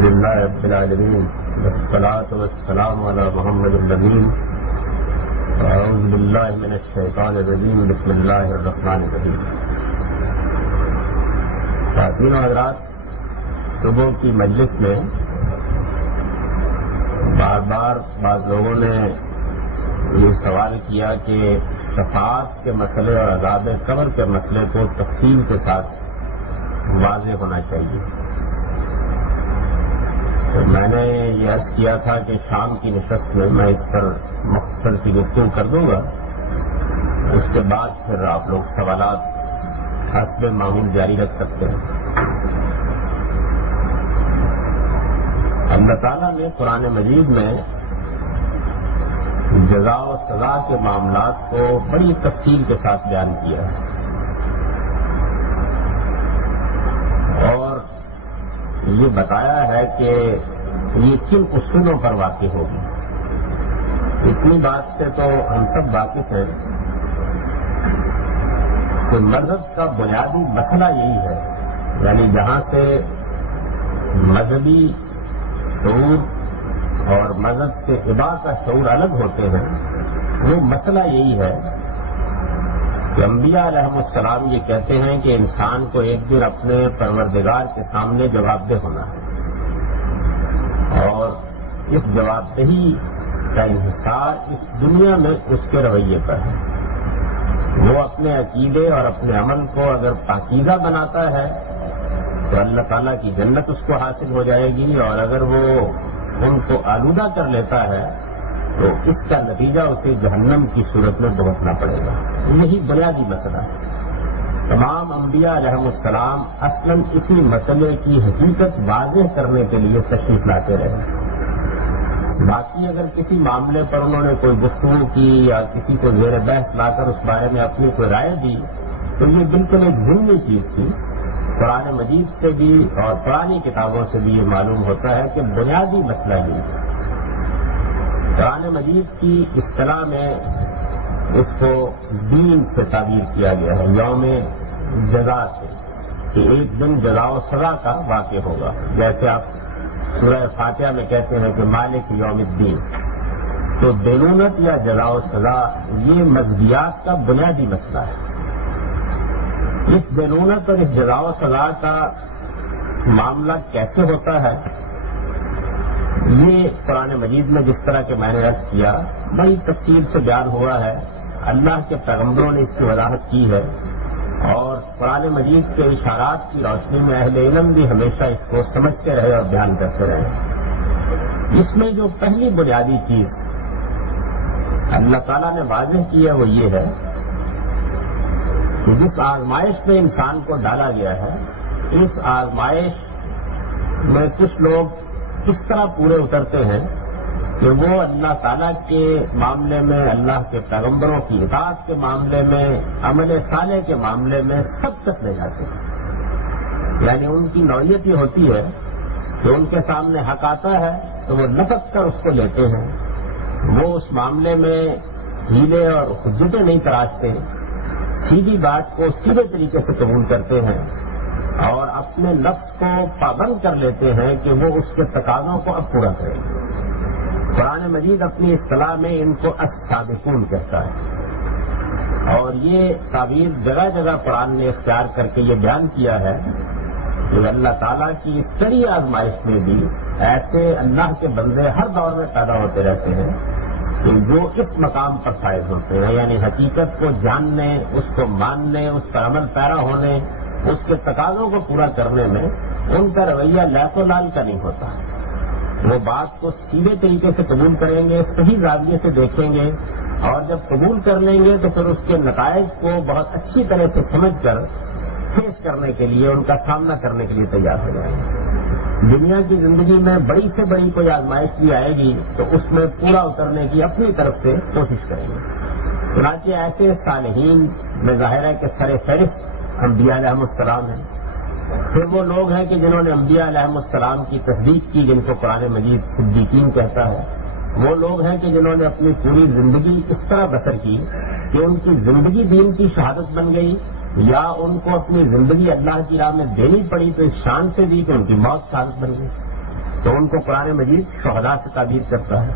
لله رب العالمين والصلاة والسلام على محمد الأمين أعوذ بالله من الشيطان الرجيم بسم الله الرحمن الرحيم. خواتین و حضرات، صبح کی مجلس میں بار بار بعض لوگوں نے یہ سوال کیا کہ شفاعت کے مسئلے اور عذاب قبر کے مسئلے کو تفصیل کے ساتھ واضح ہونا چاہیے. تو میں نے یہ عرض کیا تھا کہ شام کی نشست میں اس پر مختصر سی گفتگو کر دوں گا. اس کے بعد پھر آپ لوگ سوالات حسب معمول جاری رکھ سکتے ہیں. اللہ تعالیٰ نے قرآن مجید میں جزا و سزا کے معاملات کو بڑی تفصیل کے ساتھ بیان کیا ہے اور یہ بتایا ہے کہ یہ کن اصولوں پر واقع ہوگی. اتنی بات سے تو ہم سب واقف ہیں کہ مذہب کا بنیادی مسئلہ یہی ہے، یعنی جہاں سے مذہبی شعور اور مذہب سے اباء کا شعور الگ ہوتے ہیں، وہ مسئلہ یہی ہے کہ انبیاء علیہ السلام یہ کہتے ہیں کہ انسان کو ایک دن اپنے پروردگار کے سامنے جواب دہ ہونا ہے اور اس جواب دہی کا انحصار اس دنیا میں اس کے رویے پر ہے. وہ اپنے عقیدے اور اپنے عمل کو اگر پاکیزہ بناتا ہے تو اللہ تعالیٰ کی جنت اس کو حاصل ہو جائے گی، اور اگر وہ ان کو آلودہ کر لیتا ہے تو اس کا نتیجہ اسے جہنم کی صورت میں بھگتنا پڑے گا. یہی بنیادی مسئلہ ہے. تمام انبیاء علیہ السلام اصلاً اسی مسئلے کی حقیقت واضح کرنے کے لیے تشریف لاتے رہے. باقی اگر کسی معاملے پر انہوں نے کوئی گفتگو کی یا کسی کو زیر بحث لا کر اس بارے میں اپنی کوئی رائے دی تو یہ بالکل ایک ضمنی چیز تھی. قرآن مجید سے بھی اور پرانی کتابوں سے بھی یہ معلوم ہوتا ہے کہ بنیادی مسئلہ یہ ہے. قرآن مجید کی اصطلاح میں اس کو دین سے تعبیر کیا گیا ہے، یوم جزا سے، کہ ایک دن جزا و سزا کا واقع ہوگا. جیسے آپ سورہ فاتحہ میں کہتے ہیں کہ مالک یوم الدین، تو دینونت یا جزا و سزا یہ مذہبیات کا بنیادی مسئلہ ہے. اس دینونت اور اس جزا و سزا کا معاملہ کیسے ہوتا ہے یہ قرآن مجید میں جس طرح کہ میں نے عرض کیا بڑی تفصیل سے بیان ہوا ہے. اللہ کے پیغمبروں نے اس کی وضاحت کی ہے اور قرآن مجید کے اشارات کی روشنی میں اہل علم بھی ہمیشہ اس کو سمجھتے رہے اور بیان کرتے رہے. اس میں جو پہلی بنیادی چیز اللہ تعالیٰ نے واضح کی ہے وہ یہ ہے کہ جس آزمائش میں انسان کو ڈالا گیا ہے، اس آزمائش میں کچھ لوگ کس طرح پورے اترتے ہیں کہ وہ اللہ تعالیٰ کے معاملے میں، اللہ کے پیغمبروں کی اطاعت کے معاملے میں، عمل صالح کے معاملے میں سب تک لے جاتے ہیں. یعنی ان کی نوعیت یہ ہوتی ہے کہ ان کے سامنے حق آتا ہے تو وہ لپک کر اس کو لیتے ہیں. وہ اس معاملے میں ہیلے اور حجتیں نہیں تراشتے، سیدھی بات کو سیدھے طریقے سے قبول کرتے ہیں اور اپنے نفس کو پابند کر لیتے ہیں کہ وہ اس کے تقاضوں کو اب پورا کریں. قرآن مجید اپنی اصطلاح میں ان کو السابقون کہتا ہے اور یہ تعبیر جگہ جگہ قرآن نے اختیار کر کے یہ بیان کیا ہے کہ اللہ تعالیٰ کی اس کڑی آزمائش میں بھی ایسے اللہ کے بندے ہر دور میں پیدا ہوتے رہتے ہیں کہ جو اس مقام پر فائز ہوتے ہیں، یعنی حقیقت کو جاننے، اس کو ماننے، اس پر عمل پیرا ہونے، اس کے تقاضوں کو پورا کرنے میں ان کا رویہ لیس و لال کا نہیں ہوتا. وہ بات کو سیدھے طریقے سے قبول کریں گے، صحیح زاویے سے دیکھیں گے اور جب قبول کر لیں گے تو پھر اس کے نتائج کو بہت اچھی طرح سے سمجھ کر فیس کرنے کے لیے، ان کا سامنا کرنے کے لیے تیار ہو جائیں گے. دنیا کی زندگی میں بڑی سے بڑی کوئی آزمائش بھی آئے گی تو اس میں پورا اترنے کی اپنی طرف سے کوشش کریں گے. چنانچہ ایسے صالحین میں ظاہر ہے کہ سر فہرست انبیاء علیہ السلام ہیں. پھر وہ لوگ ہیں کہ جنہوں نے انبیاء علیہ السلام کی تصدیق کی، جن کو قرآن مجید صدیقین کہتا ہے. وہ لوگ ہیں کہ جنہوں نے اپنی پوری زندگی اس طرح بسر کی کہ ان کی زندگی دین کی شہادت بن گئی، یا ان کو اپنی زندگی اللہ کی راہ میں دینی پڑی تو اس شان سے دی کہ ان کی موت شہادت بن گئی. تو ان کو قرآن مجید شہداء سے تعبیر کرتا ہے۔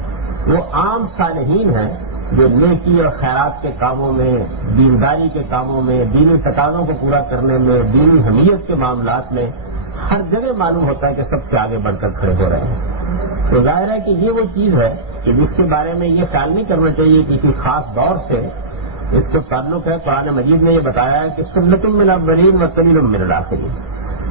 وہ عام صالحین ہیں جو نیکی اور خیرات کے کاموں میں، دینداری کے کاموں میں، دینی تقاضوں کو پورا کرنے میں، دینی حمیت کے معاملات میں ہر جگہ معلوم ہوتا ہے کہ سب سے آگے بڑھ کر کھڑے ہو رہے ہیں۔ تو ظاہر ہے کہ یہ وہ چیز ہے کہ جس کے بارے میں یہ خیال نہیں کرنا چاہیے کہ کسی خاص دور سے اس کو تعلق ہے۔ قرآن مجید نے یہ بتایا ہے کہ سنت من الاولین و قلیل من الاخرین،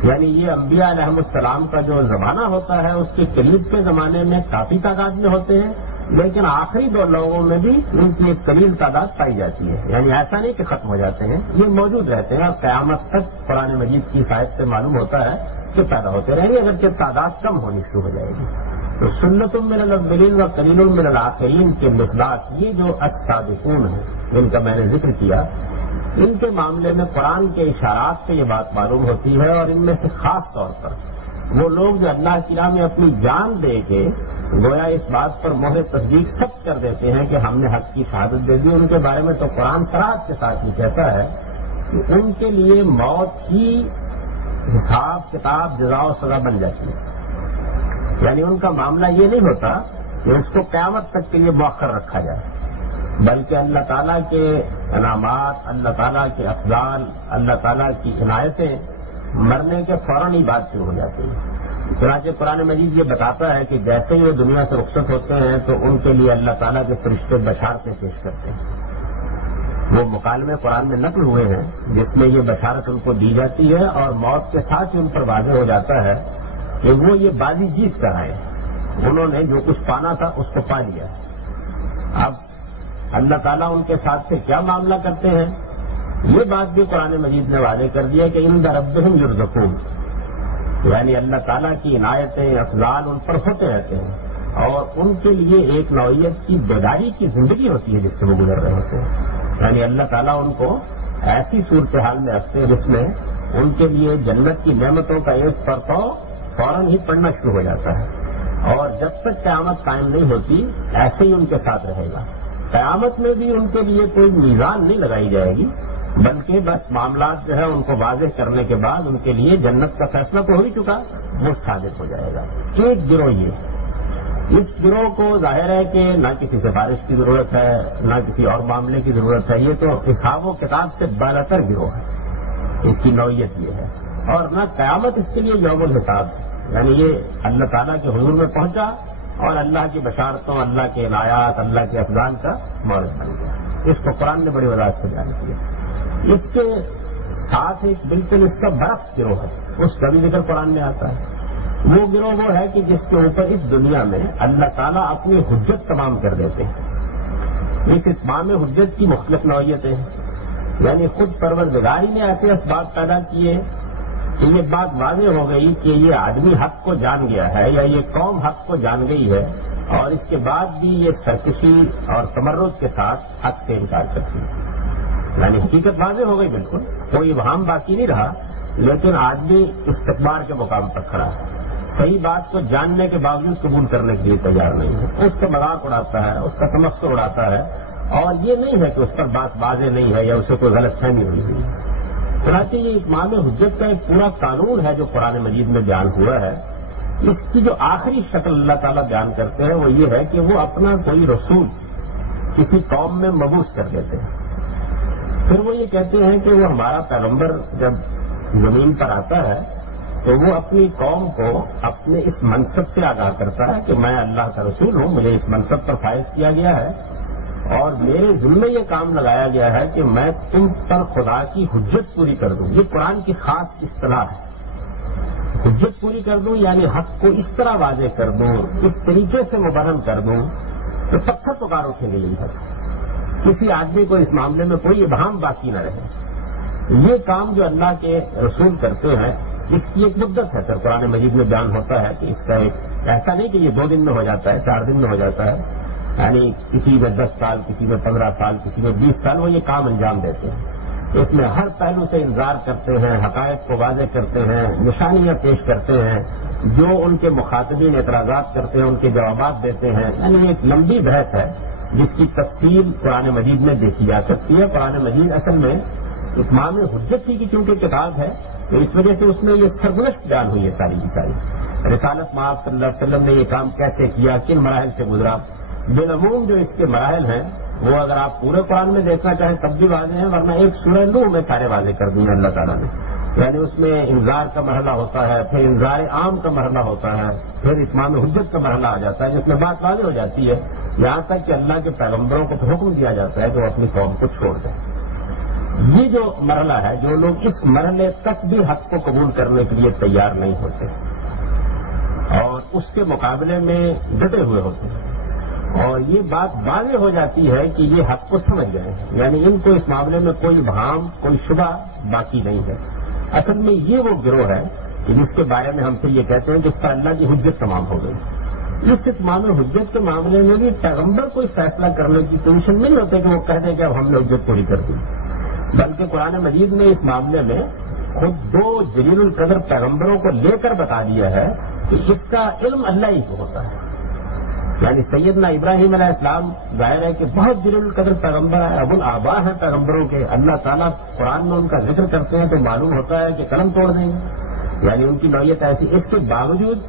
یعنی یہ انبیاء علیہ السلام کا جو زمانہ ہوتا ہے اس کے قریب کے زمانے میں کافی تعداد میں ہوتے ہیں، لیکن آخری دو لوگوں میں بھی ان کی ایک قلیل تعداد پائی جاتی ہے، یعنی ایسا نہیں کہ ختم ہو جاتے ہیں، یہ موجود رہتے ہیں اور قیامت تک قرآن مجید کی صاحب سے معلوم ہوتا ہے کہ پیدا ہوتے رہیں گے، اگرچہ تعداد کم ہونی شروع ہو جائے گی۔ تو سنت من الاولین و قلیل من الاخرین کے مصداق یہ جو الصادقون ہیں جن کا میں نے ذکر کیا، ان کے معاملے میں قرآن کے اشارات سے یہ بات معلوم ہوتی ہے، اور ان میں سے خاص طور پر وہ لوگ جو اللہ کی راہ میں اپنی جان دے کے گویا اس بات پر مہر تصدیق سب کر دیتے ہیں کہ ہم نے حق کی شہادت دے دی، ان کے بارے میں تو قرآن صراحت کے ساتھ یہ کہتا ہے کہ ان کے لیے موت ہی حساب کتاب جزا و سزا بن جاتی ہے۔ یعنی ان کا معاملہ یہ نہیں ہوتا کہ اس کو قیامت تک کے لیے مؤخر رکھا جائے، بلکہ اللہ تعالیٰ کے انعامات، اللہ تعالیٰ کے افضال، اللہ تعالیٰ کی عنایتیں مرنے کے فوراً ہی بات شروع ہو جاتی ہے۔ چنانچہ قرآن مجید یہ بتاتا ہے کہ جیسے ہی وہ دنیا سے رخصت ہوتے ہیں تو ان کے لیے اللہ تعالیٰ کے فرشتے بشارتیں پیش کرتے ہیں۔ وہ مکالمے قرآن میں نقل ہوئے ہیں جس میں یہ بشارت ان کو دی جاتی ہے، اور موت کے ساتھ ہی ان پر واضح ہو جاتا ہے کہ وہ یہ بازی جیت کر آئے، انہوں نے جو کچھ پانا تھا اس کو پا لیا۔ اب اللہ تعالیٰ ان کے ساتھ سے کیا معاملہ کرتے ہیں، یہ بات بھی قرآن مجید نے واضح کر دیا کہ عند ربہم یرزقون، یعنی اللہ تعالیٰ کی عنایتیں، افضال ان پر ہوتے رہتے ہیں، اور ان کے لیے ایک نوعیت کی بیداری کی زندگی ہوتی ہے جس سے وہ گزر رہے ہوتے ہیں۔ یعنی اللہ تعالیٰ ان کو ایسی صورتحال میں رکھتے ہیں جس میں ان کے لیے جنت کی نعمتوں کا ایک پرتو فوراً ہی پڑنا شروع ہو جاتا ہے، اور جب تک قیامت قائم نہیں ہوتی ایسے ہی ان کے ساتھ رہے گا۔ قیامت میں بھی ان کے لیے کوئی میزان نہیں لگائی جائے گی، بلکہ بس معاملات جو ہے ان کو واضح کرنے کے بعد ان کے لیے جنت کا فیصلہ تو ہو ہی چکا، وہ ثابت ہو جائے گا۔ ایک گروہ یہ، اس گروہ کو ظاہر ہے کہ نہ کسی سفارش کی ضرورت ہے، نہ کسی اور معاملے کی ضرورت ہے، یہ تو حساب و کتاب سے بالاتر گروہ ہے، اس کی نوعیت یہ ہے، اور نہ قیامت اس کے لیے یوم الحساب ہے۔ یعنی یہ اللہ تعالیٰ کے حضور میں پہنچا اور اللہ کی بشارتوں، اللہ کے عنایات، اللہ کے افضال کا مورد بن گیا۔ اس کو قرآن نے بڑی وضاحت سے بیان کیا۔ اس کے ساتھ ایک بالکل اس کا برعکس گروہ ہے، اس کا بھی ذکر قرآن میں آتا ہے۔ وہ گروہ وہ ہے کہ جس کے اوپر اس دنیا میں اللہ تعالیٰ اپنی حجت تمام کر دیتے ہیں۔ اس اتمام حجت کی مختلف نوعیتیں ہیں، یعنی خود پروردگار نے ایسے اسباب پیدا کیے کہ یہ بات واضح ہو گئی کہ یہ آدمی حق کو جان گیا ہے یا یہ قوم حق کو جان گئی ہے، اور اس کے بعد بھی یہ سرکشی اور تمرد کے ساتھ حق سے انکار کرتی ہے۔ یعنی حقیقت واضح ہو گئی، بالکل کوئی ابہام باقی نہیں رہا، لیکن آدمی استقبار کے مقام پر کھڑا ہے، صحیح بات کو جاننے کے باوجود قبول کرنے کے لیے تیار نہیں ہے، اس کا مذاق اڑاتا ہے، اس کا تمسخر اڑاتا ہے، اور یہ نہیں ہے کہ اس پر بات واضح نہیں ہے یا اسے کوئی غلط فہمی ہوئی ہے۔ چنانچہ یہ اتمام حجت کا ایک پورا قانون ہے جو قرآن مجید میں بیان ہوا ہے۔ اس کی جو آخری شکل اللہ تعالیٰ بیان کرتے ہیں وہ یہ ہے کہ وہ اپنا کوئی رسول کسی قوم میں مبعوث کر دیتے ہیں، پھر وہ یہ کہتے ہیں کہ وہ ہمارا پیغمبر جب زمین پر آتا ہے تو وہ اپنی قوم کو اپنے اس منصب سے آگاہ کرتا ہے کہ میں اللہ کا رسول ہوں، مجھے اس منصب پر فائز کیا گیا ہے، اور میرے ذمے یہ کام لگایا گیا ہے کہ میں تم پر خدا کی حجت پوری کر دوں۔ یہ قرآن کی خاص اصطلاح ہے، حجت پوری کر دوں، یعنی حق کو اس طرح واضح کر دوں، اس طریقے سے مبرہن کر دوں کہ پتھر پکار اٹھیں گے یہی حق، کسی آدمی کو اس معاملے میں کوئی ابہام باقی نہ رہے۔ یہ کام جو اللہ کے رسول کرتے ہیں اس کی ایک مدت ہے، پھر قرآن مجید میں بیان ہوتا ہے کہ اس کا ایک ایسا نہیں کہ یہ 2 دن میں ہو جاتا ہے، 4 دن میں ہو جاتا ہے، یعنی کسی میں 10 سال، کسی میں 15 سال، کسی میں 20 سال وہ یہ کام انجام دیتے ہیں۔ اس میں ہر پہلو سے انذار کرتے ہیں، حقائق کو واضح کرتے ہیں، نشانیاں پیش کرتے ہیں، جو ان کے مخاطبین اعتراضات کرتے ہیں ان کے جوابات دیتے ہیں، یعنی ایک لمبی بحث ہے جس کی تفصیل قرآن مجید میں دیکھی جا سکتی ہے۔ قرآن مجید اصل میں اتمام حجت کی چونکہ کتاب ہے تو اس وجہ سے اس میں یہ سرگزشت بیان ہوئی ہے ساری کی ساری، رسالت مآب صلی اللہ علیہ وسلم نے یہ کام کیسے کیا، کن مراحل سے گزرا. بالعموم جو اس کے مراحل ہیں وہ اگر آپ پورے قرآن میں دیکھنا چاہیں تب بھی واضح ہیں، ورنہ ایک سورہ نوح میں سارے واضح کر دیے اللہ تعالیٰ نے. یعنی اس میں انذار کا مرحلہ ہوتا ہے، پھر انذار عام کا مرحلہ ہوتا ہے، پھر اتمام حجت کا مرحلہ آ جاتا ہے جس میں بات واضح ہو جاتی ہے، یہاں تک کہ اللہ کے پیغمبروں کو حکم دیا جاتا ہے کہ وہ اپنی قوم کو چھوڑ دیں. یہ جو مرحلہ ہے، جو لوگ اس مرحلے تک بھی حق کو قبول کرنے کے لیے تیار نہیں ہوتے اور اس کے مقابلے میں ڈٹے ہوئے ہوتے ہیں، اور یہ بات واضح ہو جاتی ہے کہ یہ حق کو سمجھ گئے ہیں، یعنی ان کو اس معاملے میں کوئی ابہام، کوئی شبہ باقی نہیں ہے. اصل میں یہ وہ گروہ ہے کہ جس کے بارے میں ہم پھر یہ کہتے ہیں کہ اس پر اللہ کی حجت تمام ہو گئی. اس اتمام حجت کے معاملے میں بھی پیغمبر کوئی فیصلہ کرنے کی پوزیشن نہیں ہوتے کہ وہ کہہ دیں کہ اب ہم نے حجت پوری کر دی، بلکہ قرآن مجید نے اس معاملے میں خود دو جلیل القدر پیغمبروں کو لے کر بتا دیا ہے کہ اس کا علم اللہ ہی کو ہوتا ہے. یعنی سیدنا ابراہیم علیہ السلام ظاہر ہے کہ بہت جلیل القدر پیغمبر ہے، ابو الآباء ہیں پیغمبروں کے. اللہ تعالیٰ قرآن میں ان کا ذکر کرتے ہیں تو معلوم ہوتا ہے کہ قلم توڑ دیں گے، یعنی ان کی نوعیت ایسی. اس کے باوجود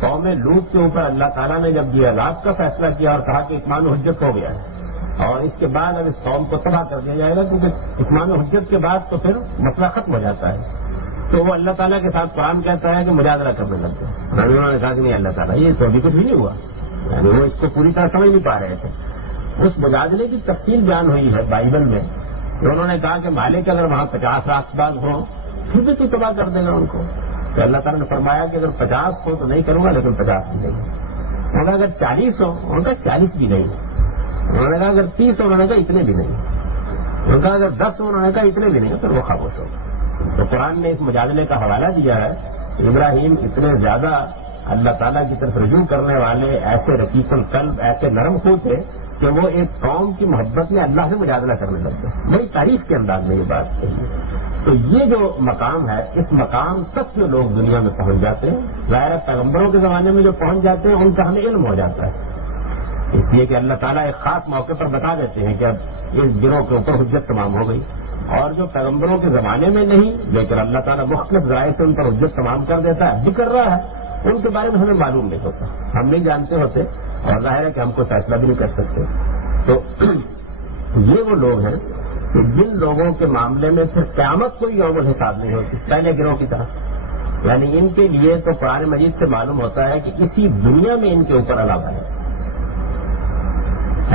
قوم لوط کے اوپر اللہ تعالیٰ نے جب یہ عذاب کا فیصلہ کیا اور کہا کہ اتمام حجت ہو گیا ہے اور اس کے بعد اب اس قوم کو تباہ کر دیا جائے گا، کیونکہ اتمام حجت کے بعد تو پھر مسئلہ ختم ہو جاتا ہے، تو وہ اللہ تعالیٰ کے ساتھ قرآن کہتا ہے کہ مجادلہ کرنے لگ گئے. انہوں نے کہا کہ نہیں اللہ تعالیٰ یہ تو ابھی کچھ بھی نہیں ہوا، یعنی وہ اس کو پوری طرح سمجھ نہیں پا رہے تھے. اس مجادلے کی تفصیل بیان ہوئی ہے بائبل میں. انہوں نے کہا کہ مالک اگر وہاں 50 راستباز ہوں پھر بھی تو تباہ کر دے گا ان کو. تو اللہ تعالیٰ نے فرمایا کہ اگر 50 ہو تو نہیں کروں گا، لیکن 50 بھی نہیں. انہوں نے اگر 40 ہو، انہوں نے کہا 40 بھی نہیں. انہوں نے کہا اگر 30 ہو، انہوں نے کہا اتنے بھی نہیں. انہوں نے کہا اگر 10 ہو، انہوں نے کہا اتنے بھی نہیں. پھر وہ خاموش ہو. تو قرآن نے اس مجادلے کا حوالہ دیا ہے. ابراہیم اتنے زیادہ اللہ تعالیٰ کی طرف رجوع کرنے والے، ایسے رقیق القلب، ایسے نرم خو تھے کہ وہ ایک قوم کی محبت میں اللہ سے مجادلہ کرنے لگ گئے. بڑی تعریف کے انداز میں یہ بات کہی ہے. تو یہ جو مقام ہے، اس مقام تک جو لوگ دنیا میں پہنچ جاتے ہیں، ظاہر پیغمبروں کے زمانے میں جو پہنچ جاتے ہیں ان کا ہمیں علم ہو جاتا ہے، اس لیے کہ اللہ تعالیٰ ایک خاص موقع پر بتا دیتے ہیں کہ اب اس گروہ کے اوپر حجت تمام ہو گئی. اور جو پیغمبروں کے زمانے میں نہیں لیکن اللہ تعالیٰ مختلف ذرائع سے ان پر حجت تمام کر دیتا ہے، بھی کر رہا ہے، ان کے بارے میں ہمیں معلوم نہیں ہوتا، ہم نہیں جانتے ہوتے، اور ظاہر ہے کہ ہم کوئی فیصلہ بھی نہیں کر سکتے. تو یہ وہ لوگ ہیں کہ جن لوگوں کے معاملے میں پھر قیامت کوئی یوم الحساب نہیں ہوتی پہلے گروہ کی طرح. یعنی ان کے لیے تو قرآن مجید سے معلوم ہوتا ہے کہ اسی دنیا میں ان کے اوپر عذاب ہے.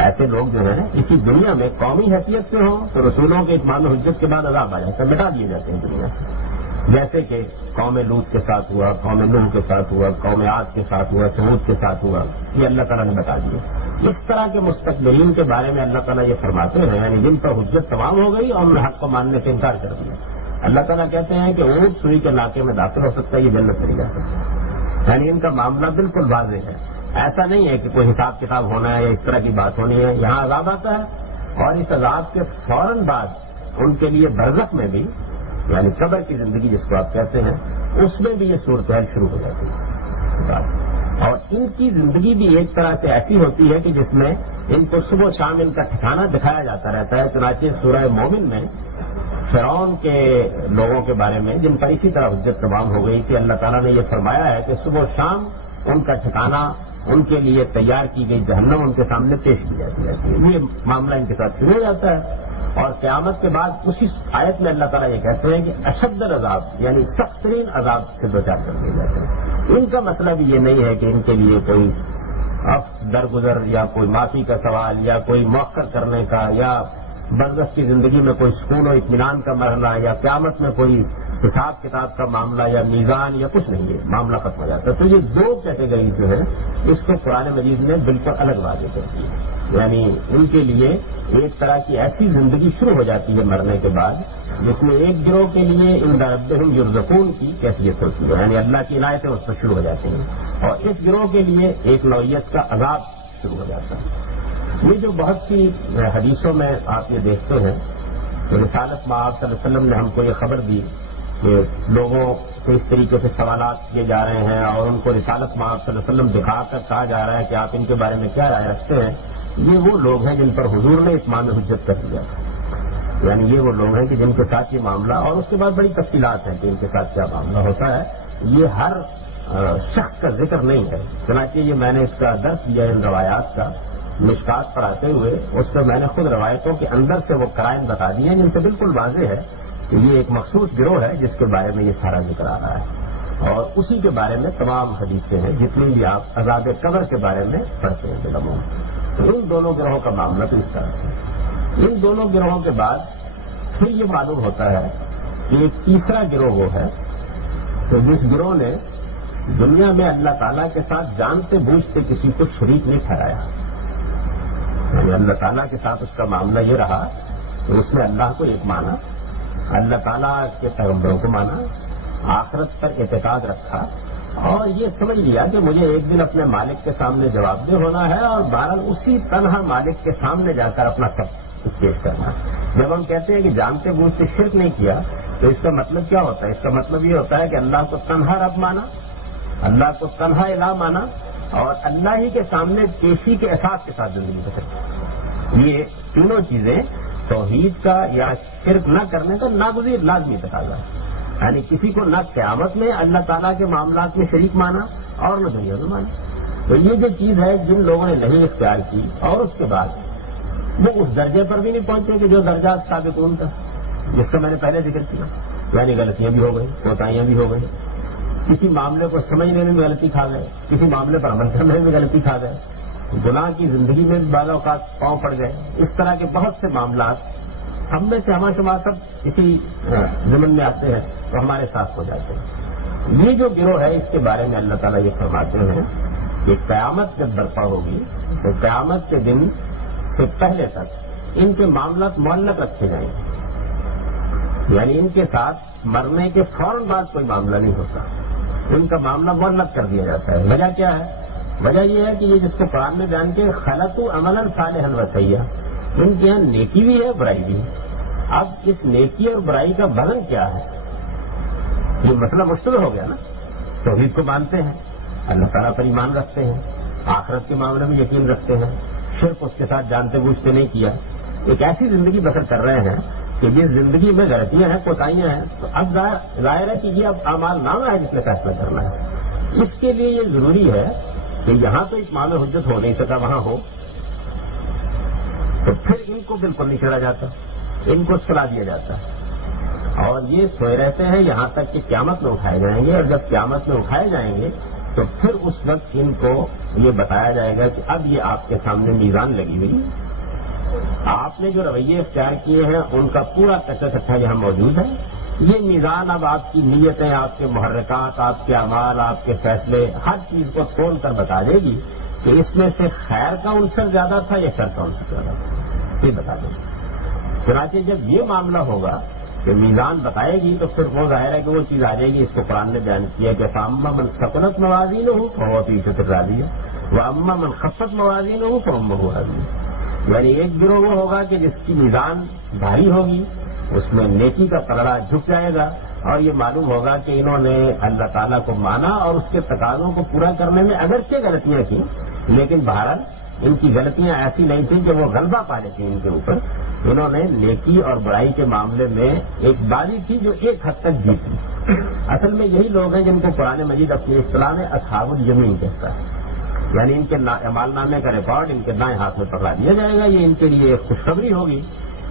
ایسے لوگ جو ہیں اسی دنیا میں قومی حیثیت سے ہوں تو رسولوں کے اتمام حجت کے بعد عذاب آ جاتا ہے، مٹا دیے جاتے ہیں دنیا سے، جیسے کہ قوم لوط کے ساتھ ہوا، قوم نوح کے ساتھ ہوا، قوم عاد کے ساتھ ہوا، سمود کے ساتھ ہوا. یہ اللہ تعالیٰ نے بتا دیا. اس طرح کے مستقبلین کے بارے میں اللہ تعالیٰ یہ فرماتے ہیں، یعنی جن پر حجت تمام ہو گئی اور انہوں نے حق کو ماننے سے انکار کر دیا. اللہ تعالیٰ کہتے ہیں کہ اونٹ سوئی کے ناکے میں داخل ہو سکتا ہے، یہ جنت نہیں جا سکتا. یعنی ان کا معاملہ بالکل واضح ہے. ایسا نہیں ہے کہ کوئی حساب کتاب ہونا ہے یا اس طرح کی بات ہونی ہے. یہاں عذاب آتا ہے اور اس عذاب کے فوراً بعد ان کے لیے برزخ میں بھی، یعنی قبر کی زندگی جس کو آپ کہتے ہیں، اس میں بھی یہ صورتحال شروع ہو جاتی ہے. اور ان کی زندگی بھی ایک طرح سے ایسی ہوتی ہے کہ جس میں ان کو صبح و شام ان کا ٹھکانہ دکھایا جاتا رہتا ہے. چنانچہ سورہ مومن میں فرعون کے لوگوں کے بارے میں جن پر اسی طرح حجت تمام ہو گئی کہ اللہ تعالیٰ نے یہ فرمایا ہے کہ صبح و شام ان کا ٹھکانہ، ان کے لیے تیار کی گئی جہنم ان کے سامنے پیش کی جاتی ہے. یہ معاملہ ان کے ساتھ شروع ہو جاتا ہے. اور قیامت کے بعد اسی آیت میں اللہ تعالیٰ یہ کہتے ہیں کہ اشد العذاب، یعنی سخت ترین عذاب سے دوچار کر دیے جاتے ہیں. ان کا مسئلہ بھی یہ نہیں ہے کہ ان کے لیے کوئی درگزر یا کوئی معافی کا سوال یا کوئی مؤخر کرنے کا یا برزخ کی زندگی میں کوئی سکون و اطمینان کا مرحلہ یا قیامت میں کوئی حساب کتاب کا معاملہ یا میزان یا کچھ نہیں ہے. معاملہ ختم ہو جاتا ہے. تو یہ دو کیٹیگری جو ہے اس کو قرآن مجید نے بالکل الگ واضح کر دی ہے. یعنی ان کے لیے ایک طرح کی ایسی زندگی شروع ہو جاتی ہے مرنے کے بعد جس میں ایک گروہ کے لیے ان ربہم یرزقون کی کیفیت ہوتی ہے، یعنی اللہ کی عنایتیں اس پر شروع ہو جاتی ہیں، اور اس گروہ کے لیے ایک نوعیت کا عذاب شروع ہو جاتا ہے. یہ جو بہت سی حدیثوں میں آپ یہ دیکھتے ہیں کہ رسالت مآب صلی اللہ علیہ وسلم نے ہم کو یہ خبر دی کہ لوگوں سے اس طریقے سے سوالات کیے جا رہے ہیں اور ان کو رسالت مآب صلی اللہ علیہ وسلم دکھا کر کہا جا رہا ہے کہ آپ ان کے بارے میں کیا رائے رکھتے ہیں. یہ وہ لوگ ہیں جن پر حضور نے اتمام حجت کر دیا. یعنی یہ وہ لوگ ہیں کہ جن کے ساتھ یہ معاملہ، اور اس کے بعد بڑی تفصیلات ہیں کہ ان کے ساتھ کیا معاملہ ہوتا ہے. یہ ہر شخص کا ذکر نہیں ہے. چنانچہ یہ میں نے اس کا درس کیا ان روایات کا مشکات پڑھاتے ہوئے، اس میں میں نے خود روایتوں کے اندر سے وہ قرائن بتا دی ہیں جن سے بالکل واضح ہے کہ یہ ایک مخصوص گروہ ہے جس کے بارے میں یہ سارا ذکر آ رہا ہے، اور اسی کے بارے میں تمام حدیثیں ہیں جتنی بھی آپ عذاب قبر کے بارے میں پڑھتے ہیں علماء. تو ان دونوں گروہوں کا معاملہ تو اس طرح سے. ان دونوں گروہوں کے بعد پھر یہ معلوم ہوتا ہے کہ ایک تیسرا گروہ وہ ہے کہ جس گروہ نے دنیا میں اللہ تعالیٰ کے ساتھ جانتے بوجھتے کسی کو شریک نہیں ٹھہرایا. یعنی اللہ تعالیٰ کے ساتھ اس کا معاملہ یہ رہا کہ اس نے اللہ کو ایک مانا، اللہ تعالیٰ کے پیغمبروں کو مانا، آخرت پر اعتقاد رکھا، اور یہ سمجھ لیا کہ مجھے ایک دن اپنے مالک کے سامنے جواب دہ ہونا ہے، اور بہرحال اسی طرح مالک کے سامنے جا کر اپنا سب پیش کرنا. جب ہم کہتے ہیں کہ جانتے بوجھتے شرک نہیں کیا تو اس کا مطلب کیا ہوتا ہے؟ اس کا مطلب یہ ہوتا ہے کہ اللہ کو تنہا رب مانا، اللہ کو تنہا الہ مانا، اور اللہ ہی کے سامنے پیشی کے احساس کے ساتھ زندگی بسر. یہ تینوں چیزیں توحید کا یا شرک نہ کرنے کا ناگزیر لازمی تقاضا ہے. یعنی کسی کو نہ قیامت میں اللہ تعالیٰ کے معاملات میں شریک مانا اور نہ دنیا میں مانا. تو یہ جو چیز ہے جن لوگوں نے نہیں اختیار کی، اور اس کے بعد وہ اس درجے پر بھی نہیں پہنچے کہ جو درجہ سابقون کا جس کا میں نے پہلے ذکر کیا. یعنی غلطیاں بھی ہو گئی، کوتاہیاں بھی ہو گئی، کسی معاملے کو سمجھنے میں بھی غلطی کھا گئے، کسی معاملے پر عمل کرنے میں بھی غلطی کھا گئے، گناہ کی زندگی میں بھی بعض اوقات پاؤں پڑ گئے. اس طرح کے بہت سے معاملات ہم میں سے ہمارا شمار سب اسی ضمن میں آتے ہیں تو ہمارے ساتھ ہو جاتے ہیں. یہ جو گروہ ہے اس کے بارے میں اللہ تعالیٰ یہ فرماتے ہیں کہ قیامت جب برپا ہوگی تو قیامت کے دن سے پہلے تک ان کے معاملات معلق رکھے جائیں گے. یعنی ان کے ساتھ مرنے کے فوراً بعد کوئی معاملہ نہیں ہوتا، ان کا معاملہ معلق کر دیا جاتا ہے. وجہ کیا ہے؟ وجہ یہ ہے کہ یہ جس کو قرآن میں بیان کے خلقوا عملا صالحا وسیئا، ان کے یہاں نیکی بھی ہے برائی بھی ہے. اب اس نیکی اور برائی کا وزن کیا ہے؟ یہ مسئلہ مشکل ہو گیا نا. توحید کو مانتے ہیں، اللہ تعالیٰ پر ایمان رکھتے ہیں، آخرت کے معاملے میں یقین رکھتے ہیں، شرک اس کے ساتھ جانتے بوجھتے نہیں کیا، ایک ایسی زندگی بسر کر رہے ہیں کہ جس زندگی میں غلطیاں ہیں، کوتاہیاں ہیں، تو اب ظاہر ہے کہ یہ اب اعمال نامہ ہے جس میں فیصلہ کرنا ہے. اس کے لیے یہ ضروری ہے کہ یہاں تو اتمام حجت ہو نہیں سکا، وہاں ہو، تو پھر ان کو بالکل نہیں چھڑا جاتا، ان کو سلا دیا جاتا ہے، اور یہ سوئے رہتے ہیں یہاں تک کہ قیامت میں اٹھائے جائیں گے. اور جب قیامت میں اٹھائے جائیں گے تو پھر اس وقت ان کو یہ بتایا جائے گا کہ اب یہ آپ کے سامنے میزان لگی ہوئی، آپ نے جو رویے اختیار کیے ہیں ان کا پورا کچا سٹھا یہاں موجود ہے. یہ میزان اب آپ کی نیتیں، آپ کے محرکات، آپ کے اعمال، آپ کے فیصلے، ہر چیز کو کھول کر بتا دے گی کہ اس میں سے خیر کا عنصر زیادہ تھا یا شر کا عنصر زیادہ تھا، یہ بتا دے گی. چنانچہ جب یہ معاملہ ہوگا کہ میزان بتائے گی تو پھر وہ ظاہر ہے کہ وہ چیز آ جائے گی. اس کو قرآن نے بیان کیا کہ فاما من ثقلت موازینہ فہو فی عیشۃ راضیہ واما من خفت موازینہ فامہ ہاویہ. یعنی ایک گروہ وہ ہوگا کہ جس کی میزان بھاری ہوگی، اس میں نیکی کا پلڑا جھک جائے گا، اور یہ معلوم ہوگا کہ انہوں نے اللہ تعالیٰ کو مانا اور اس کے تقاضوں کو پورا کرنے میں اگرچہ غلطیاں کی، لیکن بہرحال ان کی غلطیاں ایسی نہیں تھیں کہ وہ غلبہ پا لیتی ان کے اوپر. انہوں نے نیکی اور برائی کے معاملے میں ایک بازی تھی جو ایک حد تک جیتی. اصل میں یہی لوگ ہیں جن کو قرآن مجید اپنی اصطلاح میں اصحاب الیمین کہتا ہے. یعنی ان کے اعمال نامے کا ریکارڈ ان کے دائیں ہاتھ میں پکڑا دیا جائے گا. یہ ان کے لیے خوشخبری ہوگی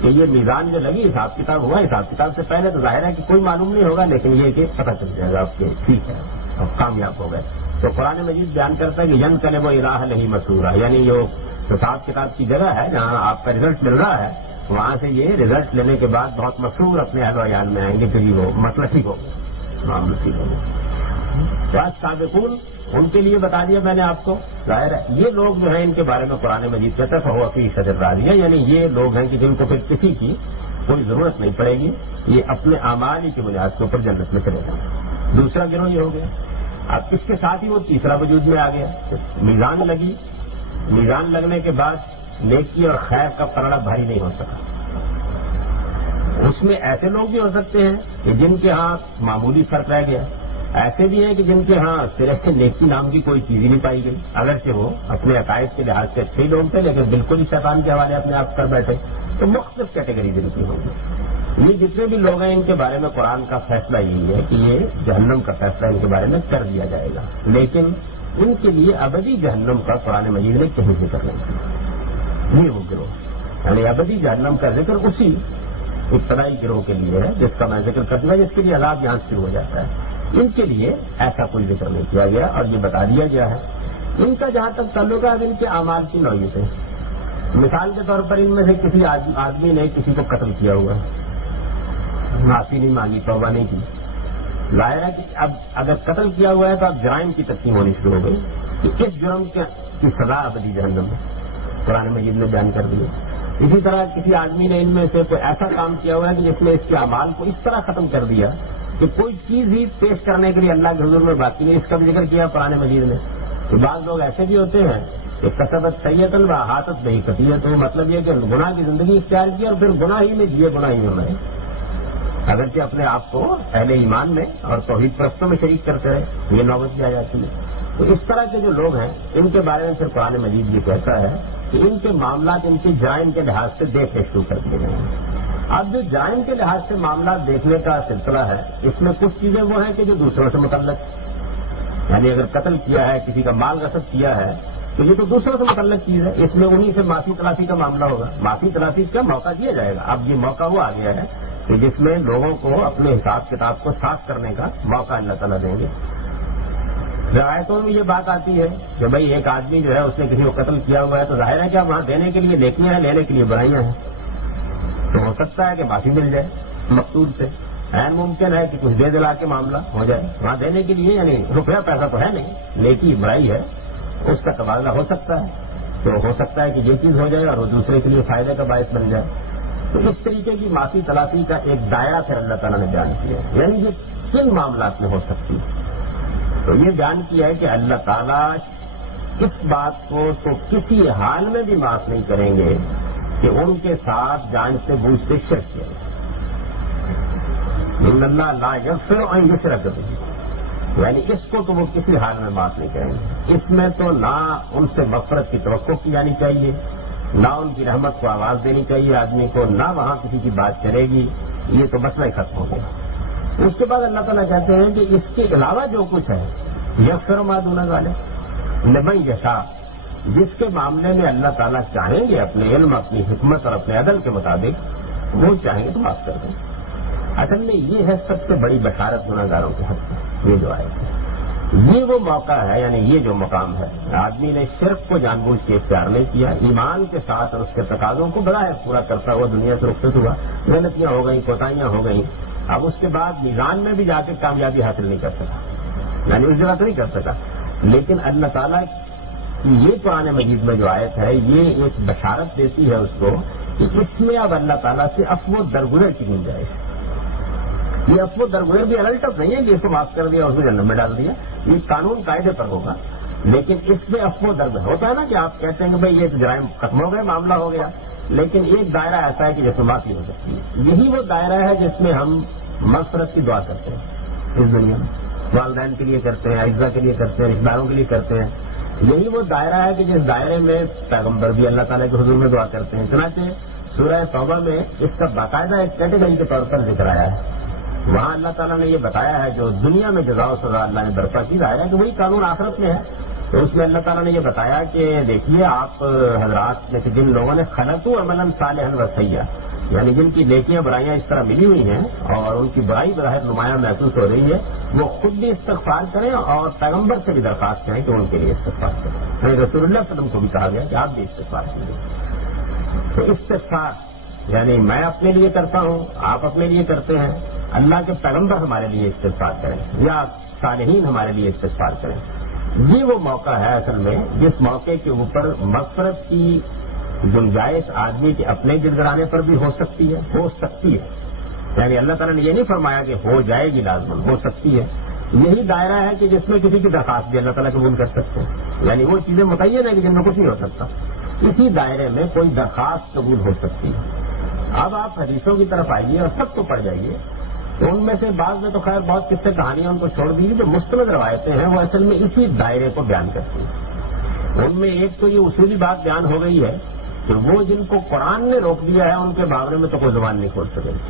کہ یہ میزان جو لگی، حساب کتاب ہوا. حساب کتاب سے پہلے تو ظاہر ہے کہ کوئی معلوم نہیں ہوگا، لیکن یہ کہ پتہ چل جائے گا آپ کے ٹھیک ہے اب کامیاب ہو گئے. تو قرآن مجید بیان کرتا ہے کہ ینقلب الی اہلہ مسرورا، یعنی جو حساب کتاب کی جگہ ہے جہاں آپ کا رزلٹ مل رہا ہے، وہاں سے یہ رزلٹ لینے کے بعد بہت مسرور اپنے اہل و عیال میں آئیں گے کہ وہ مسئلہ ٹھیک ہوگا، معاملہ ٹھیک ہوگا. سابقون ان کے لیے بتا دیا میں نے آپ کو. ظاہر ہے یہ لوگ جو ہیں ان کے بارے میں قرآن مجید کہتا ہے فہو فی عیشۃ راضیہ، یعنی یہ لوگ ہیں کہ جن کو پھر کسی کی کوئی ضرورت نہیں پڑے گی، یہ اپنے اعمال ہی کی بنیاد کے اوپر جنت میں چلے جائیں. دوسرا گروہ یہ ہو گیا. اب اس کے ساتھ ہی وہ تیسرا وجود میں آ گیا. میزان لگی، میزان لگنے کے بعد نیکی اور خیر کا پلڑا بھاری نہیں ہو سکا. اس میں ایسے لوگ بھی ہو سکتے ہیں کہ جن کے ہاں معمولی فرق رہ گیا، ایسے بھی ہیں کہ جن کے ہاں سرے سے نیکی نام کی کوئی چیز ہی نہیں پائی گئی، اگرچہ وہ اپنے عقائد کے لحاظ سے اچھے ہی لوگ تھے لیکن بالکل ہی شیطان کے حوالے اپنے آپ کر بیٹھے، تو مختلف کیٹیگری جن کی ہوں گی۔ یہ جتنے بھی لوگ ہیں ان کے بارے میں قرآن کا فیصلہ یہی ہے کہ یہ جہنم کا فیصلہ ان کے بارے میں کر دیا جائے گا، لیکن ان کے لیے ابدی جہنم کا قرآن مجید نے کہیں ذکر نہیں کیا۔ یہ وہ گروہ یعنی ابدی جہنم کا ذکر اسی ابتدائی گروہ کے لیے ہے جس کا میں ذکر کر دوں جس کے لیے عذاب یہاں شروع ہو جاتا ہے، ان کے لیے ایسا کوئی ذکر نہیں کیا گیا اور یہ بتا دیا گیا ہے۔ ان کا جہاں تک تعلق ہے ان کے اعمال کی نوعیتیں، مثال کے طور پر ان میں سے کسی آدمی نے کسی کو قتل کیا ہوا، معافی نہیں مانگی، توبہ نہیں کی، ظاہر ہے کہ اب اگر قتل کیا ہوا ہے تو اب جرائم کی تقسیم ہونی شروع ہو گئی کہ اس جرم کی سزا ابدی جہنم ہے، قرآن مجید نے بیان کر دیا۔ اسی طرح کسی آدمی نے ان میں سے کوئی ایسا کام کیا ہوا ہے کہ جس نے اس کے اعمال کو اس طرح ختم کر دیا کہ کوئی چیز ہی پیش کرنے کے لیے اللہ کے حضور میں باقی نہیں، اس کا بھی ذکر کیا قرآن مجید نے۔ تو بعض لوگ ایسے بھی ہوتے ہیں کہ کسبت سیئۃ و احاطت بہ خطیئۃ، تو مطلب یہ کہ گناہ کی زندگی اختیار کی اور پھر گناہ ہی میں جیے، گناہ ہی میں مرے، اگرچہ اپنے آپ کو اہل ایمان میں اور توحید پرستوں میں شریک کرتے رہے، یہ نوبت بھی آ جاتی ہے۔ تو اس طرح کے جو لوگ ہیں ان کے بارے میں پھر قرآن مجید یہ کہتا ہے کہ ان کے معاملات ان کے جرائم کے لحاظ سے دیکھنے شروع کر دیے گئے ہیں۔ اب جو جرائم کے لحاظ سے معاملات دیکھنے کا سلسلہ ہے اس میں کچھ چیزیں وہ ہیں کہ جو دوسروں سے متعلق، یعنی اگر قتل کیا ہے، کسی کا مال غصب کیا ہے تو یہ تو دوسروں سے متعلق چیز ہے، اس میں انہی سے معافی تلافی کا معاملہ ہوگا، معافی تلافی کا موقع دیا جائے گا۔ اب یہ موقع وہ آ گیا ہے کہ جس میں لوگوں کو اپنے حساب کتاب کو صاف کرنے کا موقع اللہ تعالیٰ دیں گے۔ روایتوں میں یہ بات آتی ہے کہ بھائی ایک آدمی جو ہے اس نے کسی کو قتل کیا ہوا ہے تو ظاہر ہے کہ اب وہاں دینے کے لیے نیکیاں ہیں، لینے کے لیے برائیاں ہیں، تو ہو سکتا ہے کہ معافی مل جائے مقتول سے، عین ممکن ہے کہ کچھ دے دلا کے معاملہ ہو جائے، وہاں دینے کے لیے یعنی روپیہ پیسہ تو ہے نہیں، نیکی برائی ہے، اس کا تبادلہ ہو سکتا ہے، تو ہو سکتا ہے کہ یہ چیز ہو جائے اور وہ دوسرے کے لیے فائدے کا باعث بن جائے۔ تو اس طریقے کی معافی تلافی کا ایک دائرہ پھر اللہ تعالیٰ نے بیان کیا ہے، یعنی یہ کن معاملات میں ہو سکتی ہے۔ تو یہ بیان کیا ہے کہ اللہ تعالیٰ اس بات کو تو کسی حال میں بھی معاف نہیں کریں گے کہ ان کے ساتھ جانتے بوجھتے شرک کیا جائے۔ ان اللہ لا یغفر ان یشرک بہ، یعنی اس کو تو وہ کسی حال میں معاف نہیں کریں گے۔ اس میں تو نہ ان سے مغفرت کی توقع کی جانی چاہیے، نہ ان کی رحمت کو آواز دینی چاہیے آدمی کو، نہ وہاں کسی کی بات چلے گی، یہ تو مسئلہ ہی ختم ہو گیا۔ اس کے بعد اللہ تعالیٰ کہتے ہیں کہ اس کے علاوہ جو کچھ ہے یغفر ما دون ذلک لمن یشاء، جس کے معاملے میں اللہ تعالیٰ چاہیں گے اپنے علم، اپنی حکمت اور اپنے عدل کے مطابق وہ چاہیں گے تو معاف کر دیں۔ اصل میں یہ ہے سب سے بڑی بشارت گناہ گاروں کے حق میں، یہ جو آئے ہے یہ وہ موقع ہے، یعنی یہ جو مقام ہے، آدمی نے شرک کو جان بوجھ کے اختیار نہیں کیا، ایمان کے ساتھ اور اس کے تقاضوں کو بڑا ہے پورا کرتا ہوا دنیا سے رخصت ہوا، غلطیاں ہو گئیں، کوتاہیاں ہو گئیں، اب اس کے بعد میزان میں بھی جا کے کامیابی حاصل نہیں کر سکا، یعنی اس جگہ تو نہیں کر سکا، لیکن اللہ تعالیٰ کی یہ قرآن مجید میں جو آیت ہے یہ ایک بشارت دیتی ہے اس کو کہ اس میں اب اللہ تعالیٰ سے عفو و درگزر کی گنجائش ہے۔ یہ عفو و درگزر بھی الٹف نہیں ہے کہ اس کو معاف کر دیا اور اس کو جہنم میں ڈال دیا، یہ قانون قاعدے پر ہوگا، لیکن اس میں عفو و درگزر ہوتا ہے نا کہ آپ کہتے ہیں کہ بھائی یہ جرائم ختم ہو گئے، معاملہ ہو گیا، لیکن ایک دائرہ ایسا ہے کہ جس میں معافی ہو سکتی ہے۔ یہی وہ دائرہ ہے جس میں ہم مغفرت کی دعا کرتے ہیں اس دنیا میں، والدین کے لیے کرتے ہیں، اعزاء کے لیے کرتے ہیں، رشتہ داروں کے لیے کرتے ہیں۔ یہی وہ دائرہ ہے کہ جس دائرے میں پیغمبر بھی اللہ تعالیٰ کے حضور میں دعا کرتے ہیں۔ چنانچہ سورہ توبہ میں اس کا باقاعدہ ایک کیٹیگری کے طور پر ذکر آیا ہے، وہاں اللہ تعالیٰ نے یہ بتایا ہے جو دنیا میں جزا و سزا اللہ نے برپا کی، ظاہر ہے کہ وہی قانون آخرت میں ہے، تو اس میں اللہ تعالیٰ نے یہ بتایا کہ دیکھیے آپ حضرات جیسے جن لوگوں نے خلطوا عملا صالحا و سیئا، یعنی جن کی نیکیاں برائیاں اس طرح ملی ہوئی ہیں اور ان کی برائی بظاہر نمایاں محسوس ہو رہی ہے، وہ خود بھی استغفار کریں اور پیغمبر سے بھی درخواست کریں کہ ان کے لیے استغفار کریں۔ یعنی رسول اللہ صلی اللہ علیہ وسلم کو بھی کہا گیا کہ آپ بھی استغفار کیجیے۔ تو استغفار یعنی میں اپنے لیے کرتا ہوں، آپ اپنے لیے کرتے ہیں، اللہ کے پیغمبر ہمارے لیے استغفار کریں یا صالحین ہمارے لیے استغفار کریں۔ یہ وہ موقع ہے اصل میں جس موقع کے اوپر مغفرت کی گنجائش آدمی کے اپنے گڑگڑانے پر بھی ہو سکتی ہے، یعنی اللہ تعالیٰ نے یہ نہیں فرمایا کہ ہو جائے گی، لازماً ہو سکتی ہے۔ یہی دائرہ ہے کہ جس میں کسی کی درخواست بھی اللہ تعالیٰ قبول کر سکتے ہیں، یعنی وہ چیزیں متعین ہیں کہ جن میں کچھ نہیں ہو سکتا، اسی دائرے میں کوئی درخواست قبول ہو سکتی ہے۔ اب آپ حدیثوں کی طرف آئیے اور سب کو پڑھ جائیے تو ان میں سے بعض نے تو خیر بہت قصے کہانیاں ان کو چھوڑ دی، جو مستند روایتیں ہیں وہ اصل میں اسی دائرے کو بیان کرتی ہیں۔ ان میں ایک تو یہ اصولی بات بیان ہو گئی ہے کہ وہ جن کو قرآن نے روک دیا ہے ان کے بارے میں تو کوئی زبان نہیں کھول سکے گی۔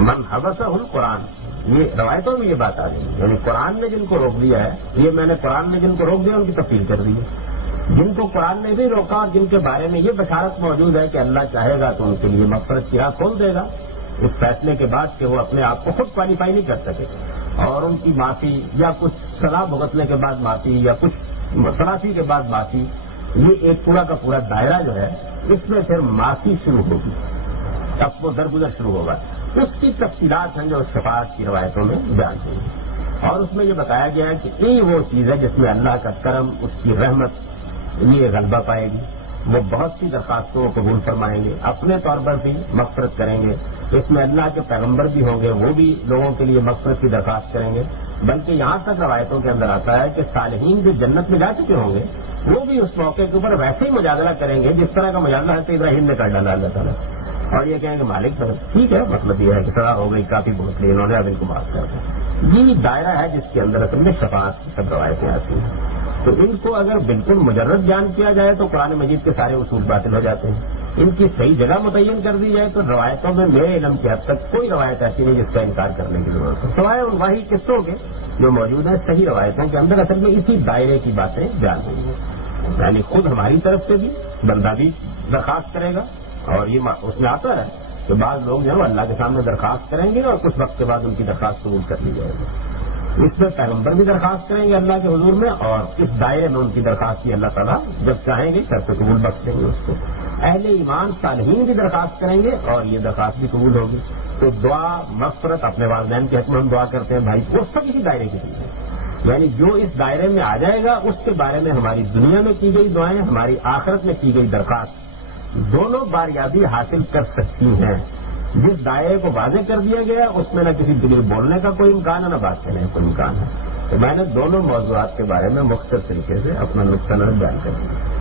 من حبسہ القرآن، یہ روایتوں میں یہ بات آ گئی، یعنی قرآن نے جن کو روک دیا ہے، یہ میں نے قرآن نے جن کو روک دیا ان کی تفصیل کر دی ہے۔ جن کو قرآن نے بھی روکا اور جن کے بارے میں یہ بشارت موجود ہے کہ اللہ چاہے گا تو ان کے لیے مغفرت کی راہ کھول دے گا، اس فیصلے کے بعد کہ وہ اپنے آپ کو خود کوالیفائی نہیں کر سکے، اور ان کی معافی یا کچھ سزا بھگتنے کے بعد معافی یا کچھ تلافی کے بعد معافی، یہ ایک پورا کا پورا دائرہ جو ہے اس میں پھر معافی شروع ہوگی، اب وہ درگزر شروع ہوگا۔ اس کی تفصیلات ہیں جو شفاعت کی روایتوں میں بیان ہوئی ہیں، اور اس میں یہ بتایا گیا ہے کہ یہ وہ چیز ہے جس میں اللہ کا کرم، اس کی رحمت یہ غلبہ پائے گی، وہ بہت سی درخواستوں کو قبول فرمائیں گے، اپنے طور پر بھی مغفرت کریں گے، اس میں اللہ کے پیغمبر بھی ہوں گے، وہ بھی لوگوں کے لیے مغفرت کی درخواست کریں گے، بلکہ یہاں تک روایتوں کے اندر آتا ہے کہ صالحین جو جنت میں جا چکے ہوں گے وہ بھی اس موقع کے اوپر ویسے ہی مجادلہ کریں گے جس طرح کا مجادلہ حضرت ابراہیم نے کر ڈالا اللہ تعالیٰ سے، اور یہ کہیں گے مالک ٹھیک ہے، مطلب یہ ہے کہ سزا ہو گئی، کافی بہت لی انہوں نے، اب ان کو معاف کر دیا۔ یہ دائرہ ہے جس کے اندر اصل میں شفاعت کی سب روایتیں آتی ہیں، تو ان کو اگر بالکل مجرد بیان کیا جائے تو قرآن مجید کے سارے اصول باطل ہو جاتے ہیں، ان کی صحیح جگہ متعین کر دی جائے تو روایتوں میں میرے علم کی حد تک کوئی روایت ایسی نہیں جس کا انکار کرنے کی ضرورت ہے، سوائے ان واحد قصوں کے جو موجود ہیں صحیح روایتوں کے اندر اصل میں اسی دائرے کی باتیں بیان ہوئی ہیں، یعنی خود ہماری طرف سے بھی بندہ بھی درخواست کرے گا، اور یہ اس میں آتا ہے کہ بعض لوگ جو ہے وہ اللہ کے سامنے درخواست کریں گے اور کچھ وقت کے بعد ان کی درخواست قبول کر لی جائے گی، اس میں پیغمبر بھی درخواست کریں گے اللہ کے حضور میں، اور اس دائرے میں ان کی درخواست کی اللہ تعالیٰ جب چاہیں گے شرط قبول بخش دیں گے اس کو، اہل ایمان صالحین بھی درخواست کریں گے اور یہ درخواست بھی قبول ہوگی۔ تو دعا مغفرت اپنے والدین کے حق میں ہم دعا کرتے ہیں بھائی، وہ سب اسی دائرے کی چیز ہے، یعنی جو اس دائرے میں آ جائے گا اس کے بارے میں ہماری دنیا میں کی گئی دعائیں، ہماری آخرت میں کی گئی درخواست دونوں باریابی حاصل کر سکتی ہیں۔ جس دائرے کو واضح کر دیا گیا اس میں نہ کسی دلیل بولنے کا کوئی امکان ہے نہ بات کرنے کا کوئی امکان ہے، تو میں نے دونوں موضوعات کے بارے میں مختصر طریقے سے اپنا نقطہ نظر بیان کر دیا۔